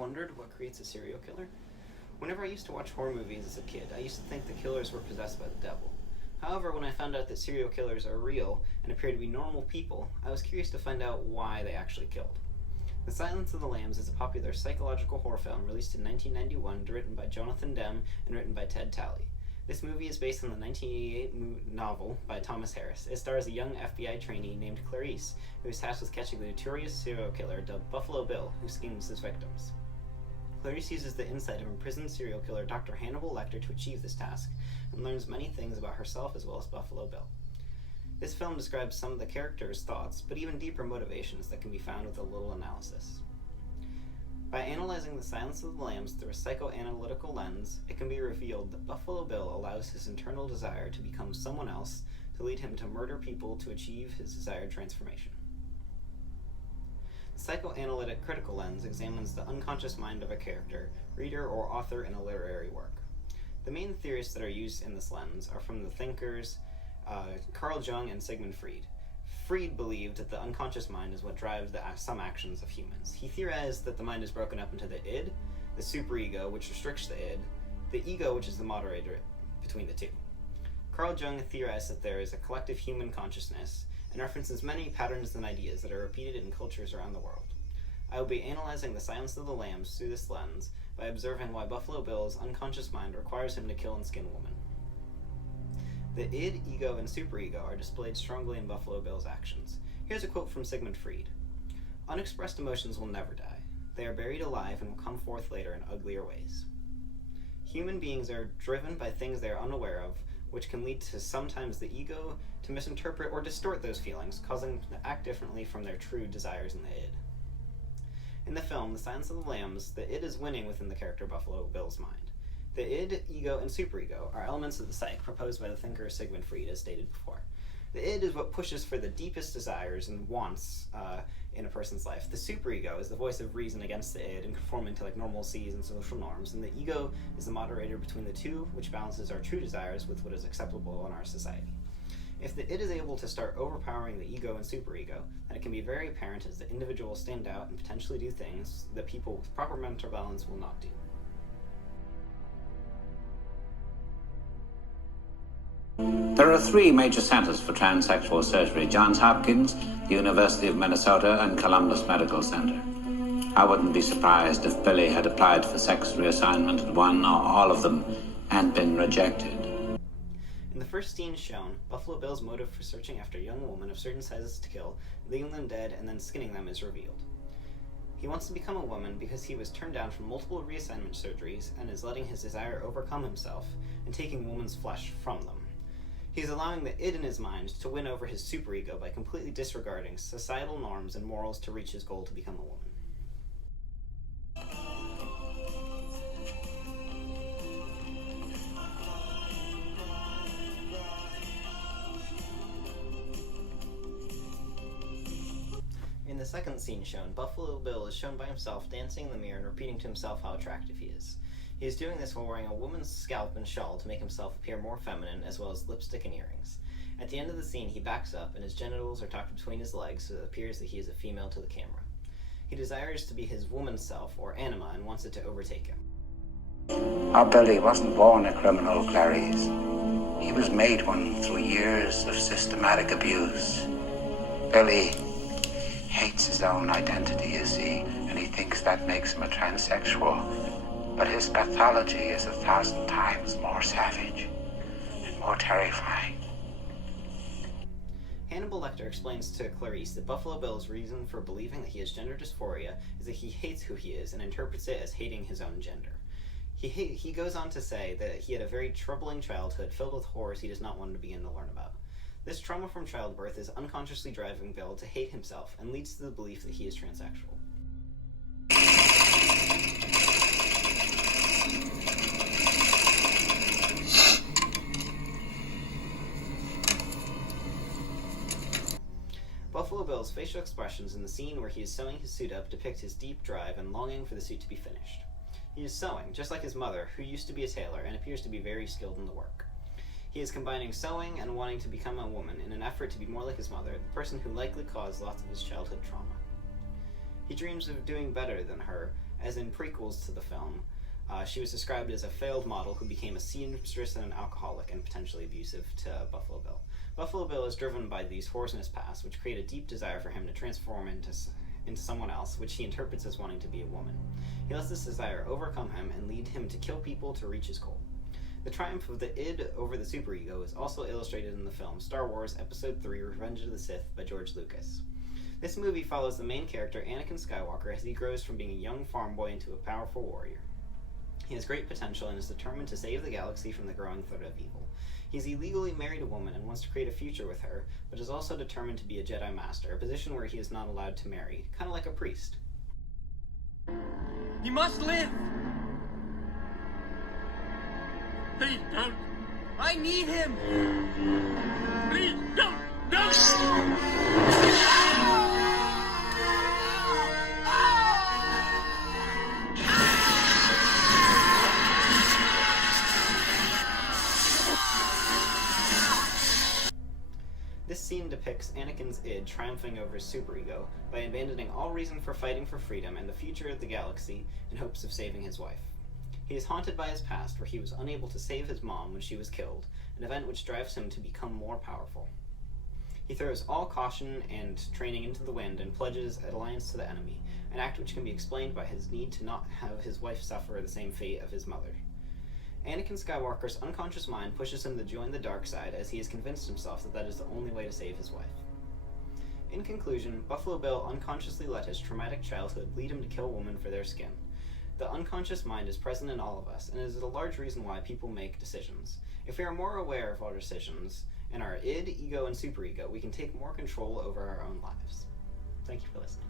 wondered what creates a serial killer? Whenever I used to watch horror movies as a kid, I used to think the killers were possessed by the devil. However, when I found out that serial killers are real and appear to be normal people, I was curious to find out why they actually killed. The Silence of the Lambs is a popular psychological horror film released in 1991, written by Jonathan Demme and written by Ted Talley. This movie is based on the 1988 novel by Thomas Harris. It stars a young FBI trainee named Clarice, who is tasked with catching the notorious serial killer dubbed Buffalo Bill, who schemes his victims. Clarice uses the insight of imprisoned serial killer Dr. Hannibal Lecter to achieve this task, and learns many things about herself as well as Buffalo Bill. This film describes some of the characters' thoughts, but even deeper motivations that can be found with a little analysis. By analyzing The Silence of the Lambs through a psychoanalytical lens, it can be revealed that Buffalo Bill allows his internal desire to become someone else to lead him to murder people to achieve his desired transformation. The psychoanalytic critical lens examines the unconscious mind of a character, reader, or author in a literary work. The main theorists that are used in this lens are from the thinkers Carl Jung and Sigmund Freud. Freud believed that the unconscious mind is what drives some actions of humans. He theorized that the mind is broken up into the id, the superego, which restricts the id, the ego, which is the moderator between the two. Carl Jung theorized that there is a collective human consciousness and references many patterns and ideas that are repeated in cultures around the world. I will be analyzing The Silence of the Lambs through this lens by observing why Buffalo Bill's unconscious mind requires him to kill and skin women. The id, ego, and superego are displayed strongly in Buffalo Bill's actions. Here's a quote from Sigmund Freud. "Unexpressed emotions will never die. They are buried alive and will come forth later in uglier ways. Human beings are driven by things they are unaware of, which can lead to sometimes the ego to misinterpret or distort those feelings, causing them to act differently from their true desires in the id." In the film, The Silence of the Lambs, the id is winning within the character Buffalo Bill's mind. The id, ego, and superego are elements of the psyche proposed by the thinker Sigmund Freud, as stated before. The id is what pushes for the deepest desires and wants in a person's life. The superego is the voice of reason against the id and conforming to normalcies and social norms, and the ego is the moderator between the two, which balances our true desires with what is acceptable in our society. If the id is able to start overpowering the ego and superego, then it can be very apparent as the individual stand out and potentially do things that people with proper mental balance will not do. There are three major centers for transsexual surgery: Johns Hopkins, the University of Minnesota, and Columbus Medical Center. I wouldn't be surprised if Billy had applied for sex reassignment at one or all of them and been rejected. In the first scene shown, Buffalo Bill's motive for searching after a young woman of certain sizes to kill, leaving them dead, and then skinning them is revealed. He wants to become a woman because he was turned down from multiple reassignment surgeries and is letting his desire overcome himself and taking woman's flesh from them. He's allowing the id in his mind to win over his superego by completely disregarding societal norms and morals to reach his goal to become a woman. In the second scene shown, Buffalo Bill is shown by himself dancing in the mirror and repeating to himself how attractive he is. He is doing this while wearing a woman's scalp and shawl to make himself appear more feminine, as well as lipstick and earrings. At the end of the scene, he backs up, and his genitals are tucked between his legs so that it appears that he is a female to the camera. He desires to be his woman's self, or anima, and wants it to overtake him. Our Billy wasn't born a criminal, Clarice. He was made one through years of systematic abuse. Billy hates his own identity, you see, and he thinks that makes him a transsexual. But his pathology is 1,000 times more savage and more terrifying. Hannibal Lecter explains to Clarice that Buffalo Bill's reason for believing that he has gender dysphoria is that he hates who he is and interprets it as hating his own gender. He goes on to say that he had a very troubling childhood filled with horrors he does not want to begin to learn about. This trauma from childbirth is unconsciously driving Bill to hate himself and leads to the belief that he is transsexual. Buffalo Bill's facial expressions in the scene where he is sewing his suit up depict his deep drive and longing for the suit to be finished. He is sewing, just like his mother, who used to be a tailor and appears to be very skilled in the work. He is combining sewing and wanting to become a woman in an effort to be more like his mother, the person who likely caused lots of his childhood trauma. He dreams of doing better than her as in prequels to the film, she was described as a failed model who became a seamstress and an alcoholic and potentially abusive to Buffalo Bill. Buffalo Bill is driven by these horrors in his past, which create a deep desire for him to transform into someone else, which he interprets as wanting to be a woman. He lets this desire overcome him and lead him to kill people to reach his goal. The triumph of the id over the superego is also illustrated in the film Star Wars Episode 3 Revenge of the Sith by George Lucas. This movie follows the main character, Anakin Skywalker, as he grows from being a young farm boy into a powerful warrior. He has great potential and is determined to save the galaxy from the growing threat of evil. He's illegally married a woman and wants to create a future with her, but is also determined to be a Jedi Master, a position where he is not allowed to marry, kind of like a priest. He must live! Please don't! I need him! Please don't! Don't! This scene depicts Anakin's id triumphing over his superego by abandoning all reason for fighting for freedom and the future of the galaxy in hopes of saving his wife. He is haunted by his past, where he was unable to save his mom when she was killed, an event which drives him to become more powerful. He throws all caution and training into the wind and pledges alliance to the enemy, an act which can be explained by his need to not have his wife suffer the same fate of his mother. Anakin Skywalker's unconscious mind pushes him to join the dark side, as he has convinced himself that that is the only way to save his wife. In conclusion, Buffalo Bill unconsciously let his traumatic childhood lead him to kill women for their skin. The unconscious mind is present in all of us, and is a large reason why people make decisions. If we are more aware of our decisions, and our id, ego, and superego, we can take more control over our own lives. Thank you for listening.